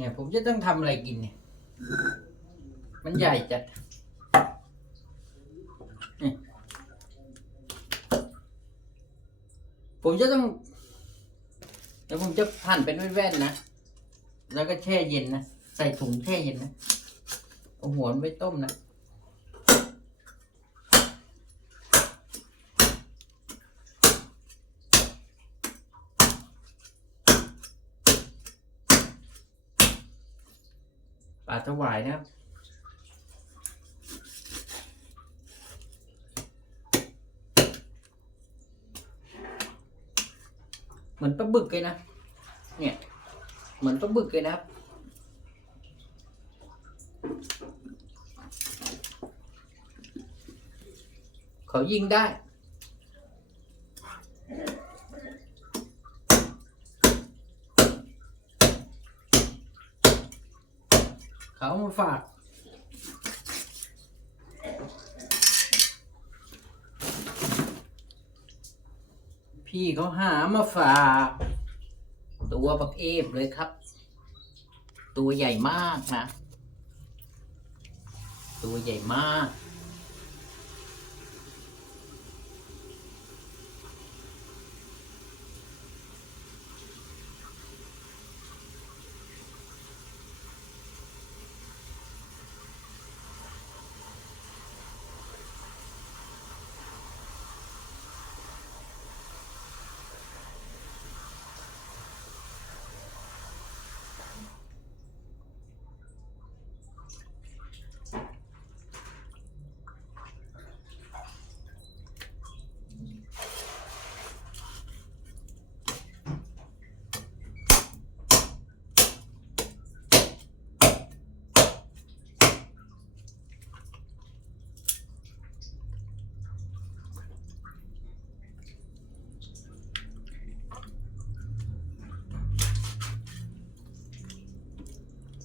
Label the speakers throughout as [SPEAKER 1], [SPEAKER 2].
[SPEAKER 1] เนี่ยผมจะต้องทำอะไรกินเนี่ย มันใหญ่จัดนี่ผมจะต้องเดี๋ยวผมจะหั่นเป็นแว่นๆนะ แล้วก็แช่เย็นนะ ใส่ถุงแช่เย็นนะ เอาหัวมันไปต้มนะ ปลาถวายนะครับเหมือนปลาบึกเลยนะ เนี่ย เหมือนปลาบึกเลยนะครับ เขายิงได้ ขาเอามาฝากพี่เขาหามาฝาก ตัวบักเอฟเลยครับ ตัวใหญ่มากนะ ตัวใหญ่มาก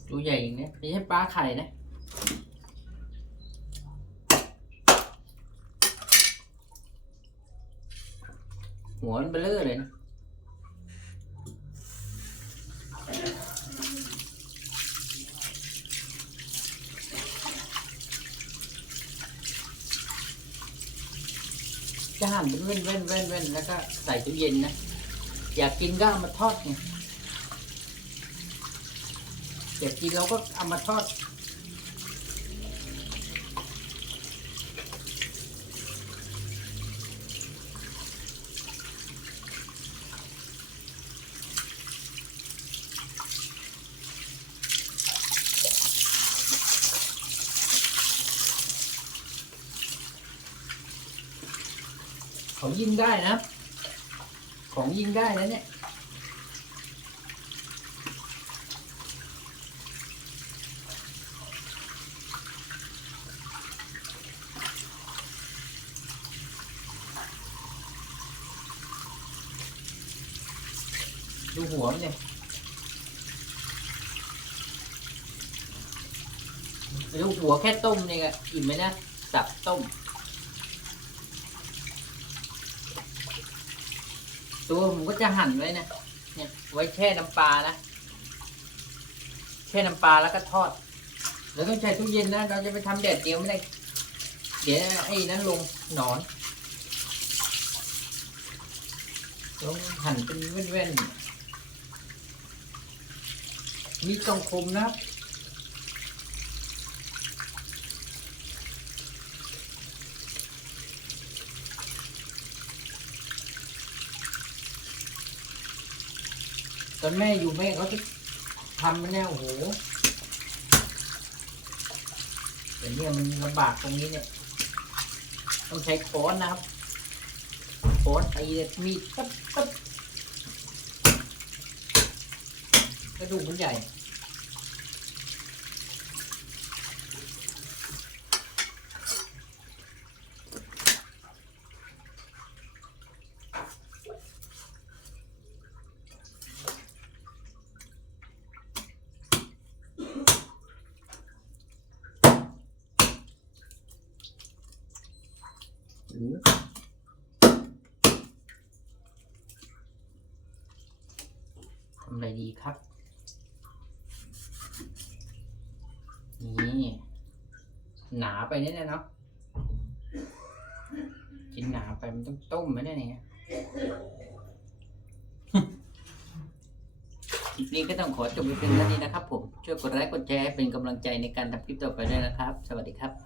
[SPEAKER 1] ตัวใหญ่อย่างเนี้ยไม่ใช่ปลาไข่นะหัวมันเบลอเลยนะจะหั่นเป็นเว้นเว้นเว้นเว้นแล้วก็ใส่ตู้เย็นนะ อยากกินก็เอามาทอดไง อยากกินเราก็เอามาทอดเขายิงได้นะ ของยิงได้นะเนี่ย ดูหัวมันเนี่ยดูหัวแค่ต้มเนี่ยอิ่มไหมนะสับต้ม ตัวผมก็จะหั่นไว้นะเนี่ยไว้แช่น้ำปลานะแช่น้ำปลาแล้วก็ทอด แล้วต้องใช้ตู้เย็นนะเราจะไปทำแดดเดียวไม่ได้ เดี๋ยวไอ้นั้นลงหนอนต้องหั่นเป็นแว่นๆ มีกล่องคมนะครับตอนแม่อยู่แม่เขาจะทำมันเนี่ยโอ้โหแต่เนี่ยมันลำบากตรงนี้เนี่ย ต้องใช้ค้อนนะครับค้อนตีมีดปั๊บปั๊บกระดูกมันใหญ่ ทำอะไรดีครับ นี่ หนาไปนิดนึงเนาะกินหนาไปมันต้องต้มไหมเนี่ยน่ยคลิปนี้ก็ต้องขอจบเพียงเท่านี้นะครับผม ช่วยกดไลค์กดแชร์เป็นกำลังใจในการทำคลิปต่อไปด้วยนะครับ สวัสดีครับ